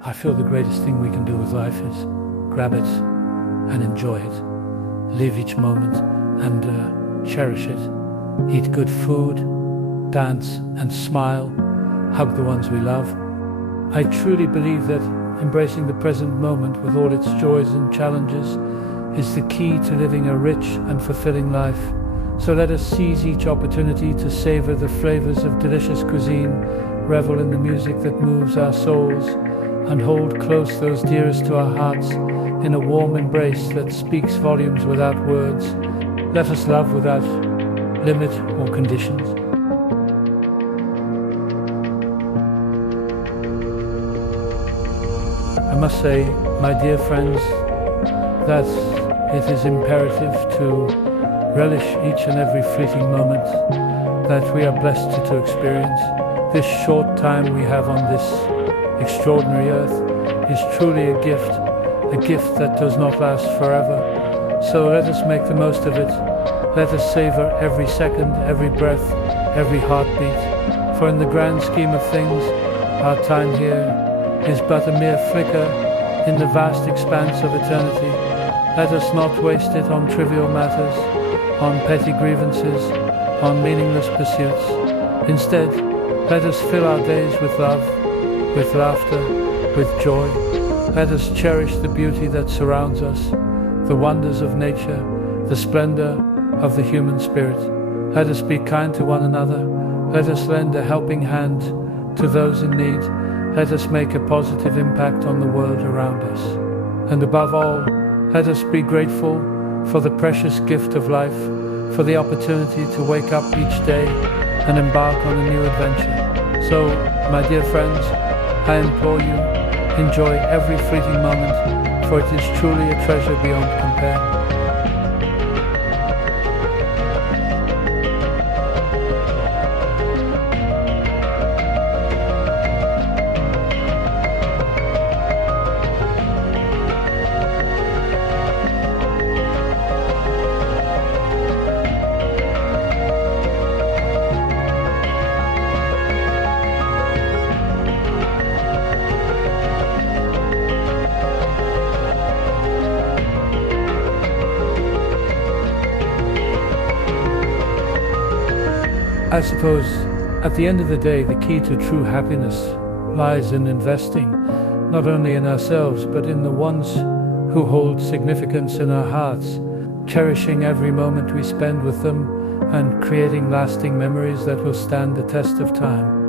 I feel the greatest thing we can do with life is grab it and enjoy it. Live each moment and cherish it. Eat good food, dance and smile, hug the ones we love. I truly believe that embracing the present moment with all its joys and challenges is the key to living a rich and fulfilling life. So let us seize each opportunity to savor the flavors of delicious cuisine, revel in the music that moves our souls, and hold close those dearest to our hearts in a warm embrace that speaks volumes without words. Let us love without limit or conditions. I must say, my dear friends, that it is imperative to relish each and every fleeting moment that we are blessed to experience. This short time we have on this extraordinary earth is truly a gift that does not last forever. So let us make the most of it. Let us savor every second, every breath, every heartbeat. For in the grand scheme of things, our time here is but a mere flicker in the vast expanse of eternity. Let us not waste it on trivial matters, on petty grievances, on meaningless pursuits. Instead, let us fill our days with love, with laughter, with joy. Let us cherish the beauty that surrounds us, the wonders of nature, the splendor of the human spirit. Let us be kind to one another. Let us lend a helping hand to those in need. Let us make a positive impact on the world around us. And above all, let us be grateful for the precious gift of life, for the opportunity to wake up each day and embark on a new adventure. So, my dear friends, I implore you, enjoy every fleeting moment, for it is truly a treasure beyond compare. I suppose at the end of the day, the key to true happiness lies in investing not only in ourselves, but in the ones who hold significance in our hearts, cherishing every moment we spend with them and creating lasting memories that will stand the test of time.